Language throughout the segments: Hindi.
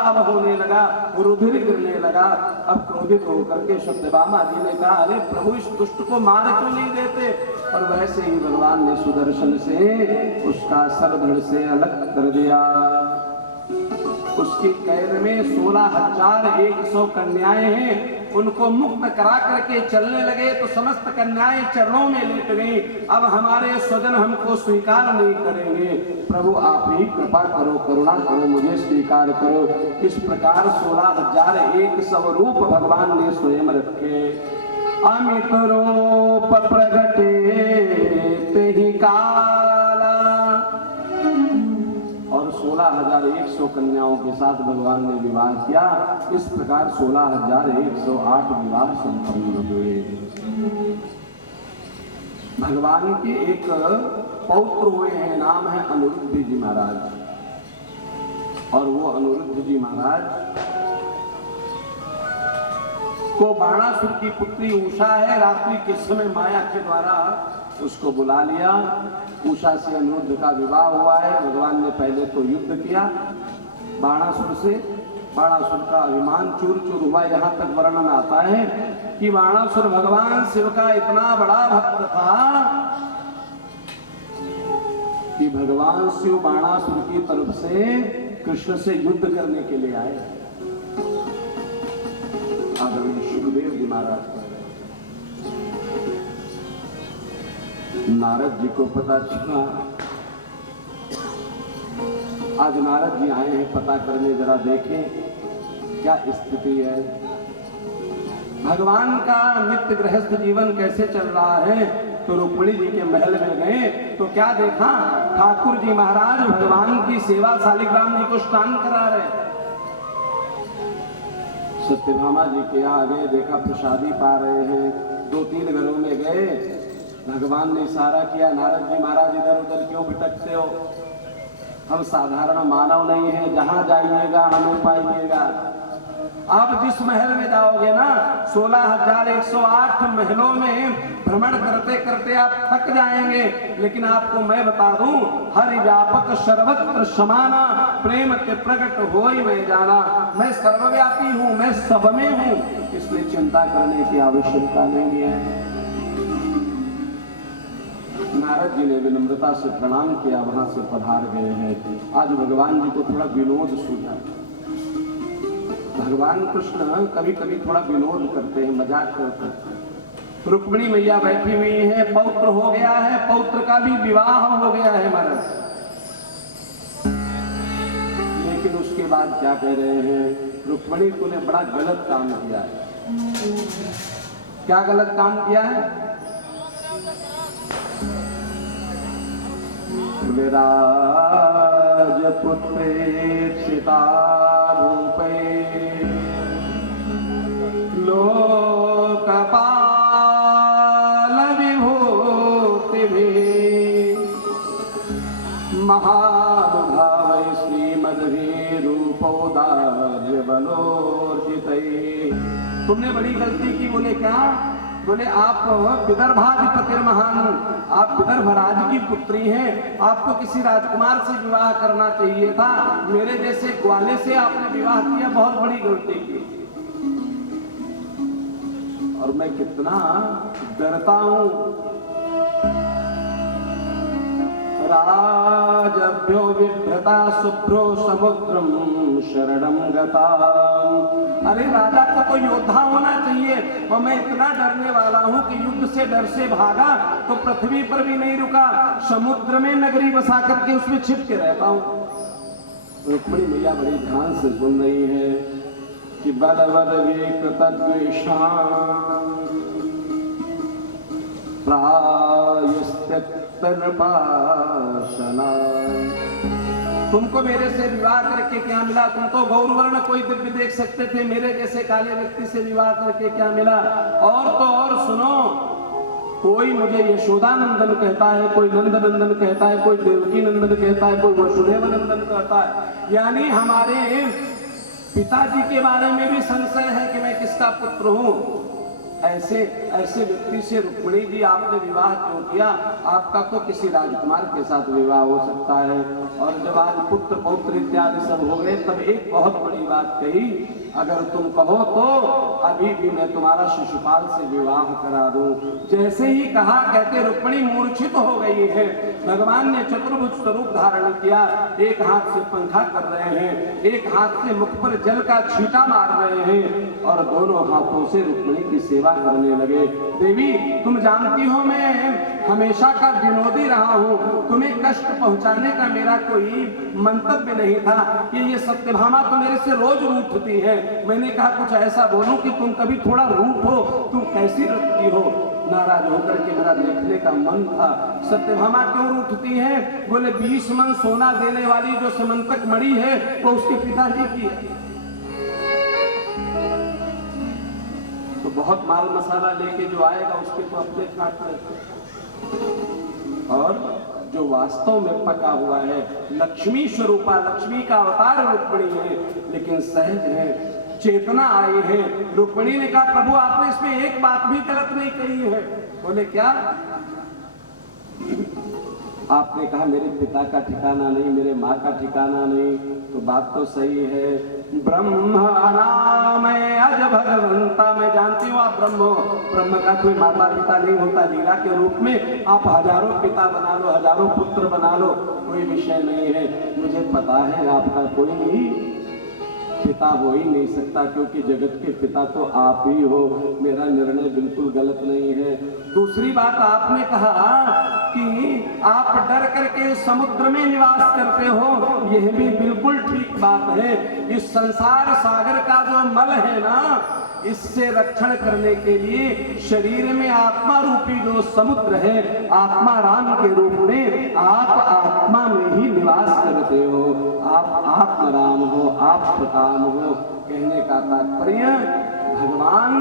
अब होने लगा, रुधिर गिरने लगा। अब क्रोधित होकर के सत्यभामा जी ने कहा, अरे प्रभु इस दुष्ट को मार क्यों नहीं देते? और वैसे ही भगवान ने सुदर्शन से उसका सर धड़ से अलग कर दिया। उसकी कैद में 16,100 कन्याएं हैं, उनको मुक्त करा करके चलने लगे तो समस्त कन्याएं चरणों में लेट गई। अब हमारे स्वजन हमको स्वीकार नहीं करेंगे, प्रभु आप ही कृपा करो, करुणा करो, मुझे स्वीकार करो। इस प्रकार 16,100 रूप भगवान ने स्वयं रखे। अमित रूप प्रगटे तेहि काला, और 16,100 कन्याओं के साथ भगवान ने विवाह किया। इस प्रकार 16,108 विवाह संपन्न हुए। भगवान के एक पौत्र हुए हैं, नाम है अनिरुद्ध जी महाराज। और वो अनिरुद्ध जी महाराज को बाणासुर की पुत्री उषा है, रात्रि के समय माया के द्वारा उसको बुला लिया। उषा से अनिरुद्ध का विवाह हुआ है। भगवान ने पहले तो युद्ध किया बाणासुर से, बाणासुर का अभिमान चूर चूर हुआ। यहाँ तक वर्णन आता है कि बाणासुर भगवान शिव का इतना बड़ा भक्त था कि भगवान शिव बाणासुर की तरफ से कृष्ण से युद्ध करने के लिए आए। आदरणीय शुभदेव जी महाराज नारद जी को पता चला। आज नारद जी आए हैं पता करने, जरा देखें क्या स्थिति है, भगवान का नित्य गृहस्थ जीवन कैसे चल रहा है। तो रुक्मिणी जी के महल में गए तो क्या देखा, ठाकुर जी महाराज भगवान की सेवा शालिग्राम जी को स्नान करा रहे। सत्यभामा जी के आगे देखा प्रसादी पा रहे हैं। 2-3 घरों में गए, भगवान ने इशारा किया, नारद जी महाराज इधर उधर क्यों भटकते हो, हम साधारण मानव नहीं हैं, जहां जाइएगा हमें पाइएगा। आप जिस महल में जाओगे ना, 16,108 महलों में भ्रमण करते करते आप थक जाएंगे, लेकिन आपको मैं बता दूं, हरि व्यापक सर्वत्र समाना, प्रेम के प्रकट हो ही मैं जाना। मैं सर्वव्यापी हूं, मैं सब में हूं, इसलिए चिंता करने की आवश्यकता नहीं है। नारद जी ने विनम्रता से प्रणाम किया, वहां से पधार गए हैं। आज भगवान जी को थोड़ा विनोद सूझा। भगवान कृष्ण कभी कभी थोड़ा विनोद करते हैं, मजाक करते हैं। रुक्मिणी मैया बैठी हुई है, पौत्र हो गया है, पौत्र का भी विवाह हो गया है महाराज। लेकिन उसके बाद क्या कह रहे हैं, रुक्मिणी तूने बड़ा गलत काम किया है। क्या गलत काम किया है? राजपुत्रे सीता भूपे लोकपाल विभूति महानुभाव श्रीमद्भी रूपोदार्य बलोर्जित। तुमने बड़ी गलती की। बोले क्या? बोले आप विदर्भाधिपति महान, आप विदर्भ राज की पुत्री हैं, आपको किसी राजकुमार से विवाह करना चाहिए था, मेरे जैसे ग्वाले से आपने विवाह किया, बहुत बड़ी गलती की। और मैं कितना डरता हूं। राजभ्यो विभ्रता शुभ्रो समुद्रम शरणम गता। अरे राजा को तो योद्धा होना चाहिए, और मैं इतना डरने वाला हूं कि युद्ध से डर से भागा तो पृथ्वी पर भी नहीं रुका, समुद्र में नगरी बसा करके उसमें छिप के रहता हूं। रुक्मिणी मैया बड़ी ध्यान से सुन रही है कि बलवद विकृतद्वेषा तुमको मेरे से विवाह करके क्या मिला? तुम तो गौरवर्ण कोई दिव्य देख सकते थे, मेरे जैसे काले व्यक्ति से विवाह करके क्या मिला? और तो और सुनो, कोई मुझे यशोदानंदन कहता है, कोई नंदनंदन कहता है, कोई देवकी नंदन कहता है, कोई वसुदेव नंदन कहता है। यानी हमारे पिताजी के बारे में भी संशय है कि मैं किसका पुत्र हूं। ऐसे ऐसे व्यक्ति से रुक्मिणी जी आपने विवाह क्यों किया? आपका तो किसी राजकुमार के साथ विवाह हो सकता है। और जब आज पुत्र पौत्र इत्यादि सब हो गए तब एक बहुत बड़ी बात कही, अगर तुम कहो तो अभी भी मैं तुम्हारा शिशुपाल से विवाह करा दूं। जैसे ही कहा कहते रुक्मिणी मूर्छित हो गई है। भगवान ने चतुर्भुज स्वरूप धारण किया, एक हाथ से पंखा कर रहे हैं, एक हाथ से मुख पर जल का छींटा मार रहे हैं और दोनों हाथों से रुक्मिणी की सेवा करने लगे। देवी तुम जानती हो मैं हमेशा का विनोदी रहा हूँ, तुम्हें कष्ट पहुंचाने का मेरा कोई मंतव्य नहीं था कि ये सत्यभामा तो मेरे से रोज रूठती है। मैंने कहा कुछ ऐसा बोलूं कि तुम कभी थोड़ा रूठो, तुम कैसी लगती हो। नाराज होकर के मेरा देखने का मन था। सत्यभामा क्यों रूठती है? बोले 20 मन सोना देने वाली जो समंतक मणि है वो उसके पिताजी की है। तो बहुत माल मसाला लेके जो आएगा उसके तो अपने खाट लेते, और जो वास्तव में पका हुआ है लक्ष्मी स्वरूपा, लक्ष्मी का अवतार रुक्मिणी है, लेकिन सहज है, चेतना आई है। रुक्मिणी ने कहा प्रभु आपने इसमें एक बात भी गलत नहीं कही है। बोले क्या? आपने कहा मेरे पिता का ठिकाना नहीं, मेरे माँ का ठिकाना नहीं, तो बात तो सही है। ब्रह्म अनामय अज भगवंता, मैं जानती हूँ आप ब्रह्म हो, ब्रह्म का कोई माता पिता नहीं होता। लीला के रूप में आप हजारों पिता बना लो, हजारों पुत्र बना लो, कोई विषय नहीं है। मुझे पता है आपका कोई पिता हो ही नहीं सकता, क्योंकि जगत के पिता तो आप ही हो। मेरा निर्णय बिल्कुल गलत नहीं है। दूसरी बात आपने कहा कि आप डर करके समुद्र में निवास करते हो, यह भी बिल्कुल ठीक बात है। इस संसार सागर का जो मल है ना, इससे रक्षण करने के लिए शरीर में आत्मा रूपी जो समुद्र है, आत्मा राम के रूप में आप आत्मा में ही निवास करते हो। आप आत्मराम हो, आप राम हो। कहने का तात्पर्य भगवान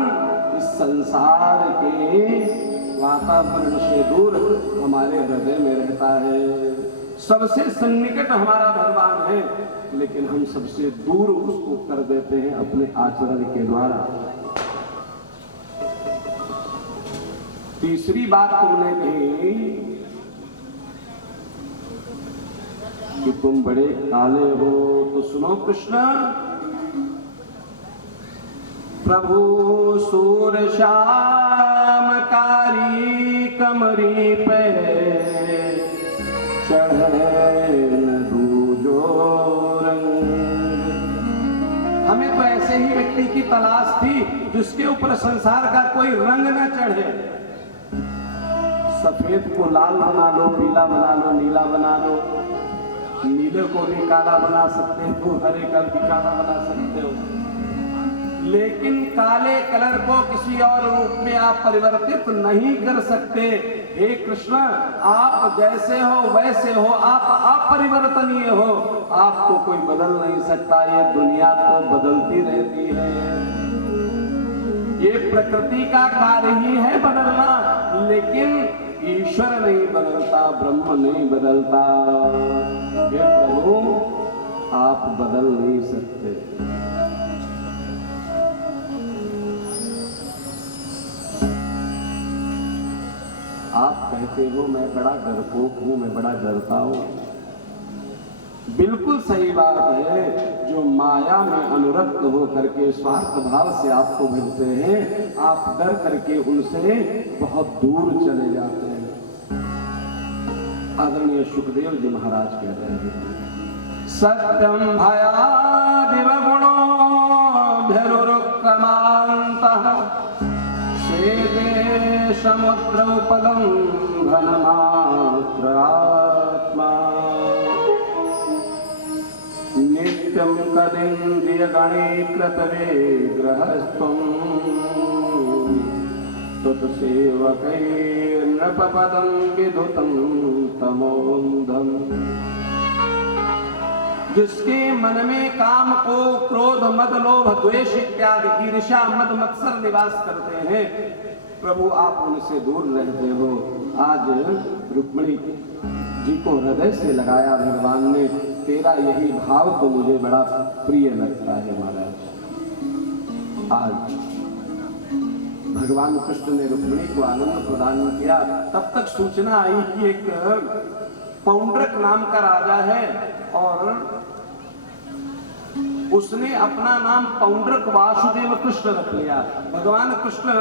इस संसार के वातावरण से दूर हमारे हृदय में रहता है। सबसे सन्निकट हमारा भगवान है, लेकिन हम सबसे दूर उसको कर देते हैं अपने आचरण के द्वारा। तीसरी बात तुमने कही कि तुम बड़े काले हो, तो सुनो कृष्ण, प्रभु सूर श्याम कारी कमरी पे चढ़े न दूजो रंग। हमें तो ऐसे ही व्यक्ति की तलाश थी जिसके ऊपर संसार का कोई रंग न चढ़े। सफेद को लाल बना लो, पीला बना लो, नीला बना लो, नीले को भी काला बना सकते हो, हरे का भी काला बना सकते हो, लेकिन काले कलर को किसी और रूप में आप परिवर्तित नहीं कर सकते। हे कृष्ण, आप जैसे हो वैसे हो, आप अपरिवर्तनीय हो, आपको कोई बदल नहीं सकता। ये दुनिया तो बदलती रहती है, ये प्रकृति का कार्य ही है बदलना, लेकिन ईश्वर नहीं बदलता, ब्रह्म नहीं बदलता। हे प्रभु, आप बदल नहीं सकते। आप कहते हो मैं बड़ा डरपोक हूं, मैं बड़ा डरता हूं। बिल्कुल सही बात है। जो माया में अनुरक्त हो करके स्वार्थ भाव से आपको भजते हैं, आप डर करके उनसे बहुत दूर चले जाते हैं। आदरणीय सुखदेव जी महाराज कह रहे हैं, सत्यम भयादिव गुणो भैरुरुक्रमान्तः सेदे समुद्र उपगम घनमात्र आत्मा नित्यं कदिन्द्रिय गणे कृतवे गृहस्थं तुतसेवकै नृपपदं विधुतं तमोन्धम्। जिसके मन में काम को क्रोध मद लोभ द्वेष इत्यादि ईर्ष्या मद मत्सर निवास करते हैं, प्रभु आप उनसे दूर रहते हो। आज रुक्मिणी जी को हृदय से लगाया भगवान ने, तेरा यही भाव तो मुझे बड़ा प्रिय लगता है महाराज। आज भगवान कृष्ण ने रुक्मिणी को आनंद प्रदान किया। तब तक सूचना आई कि एक पौंड्रक नाम का राजा है और उसने अपना नाम पौंड्रक वासुदेव कृष्ण रख लिया। भगवान कृष्ण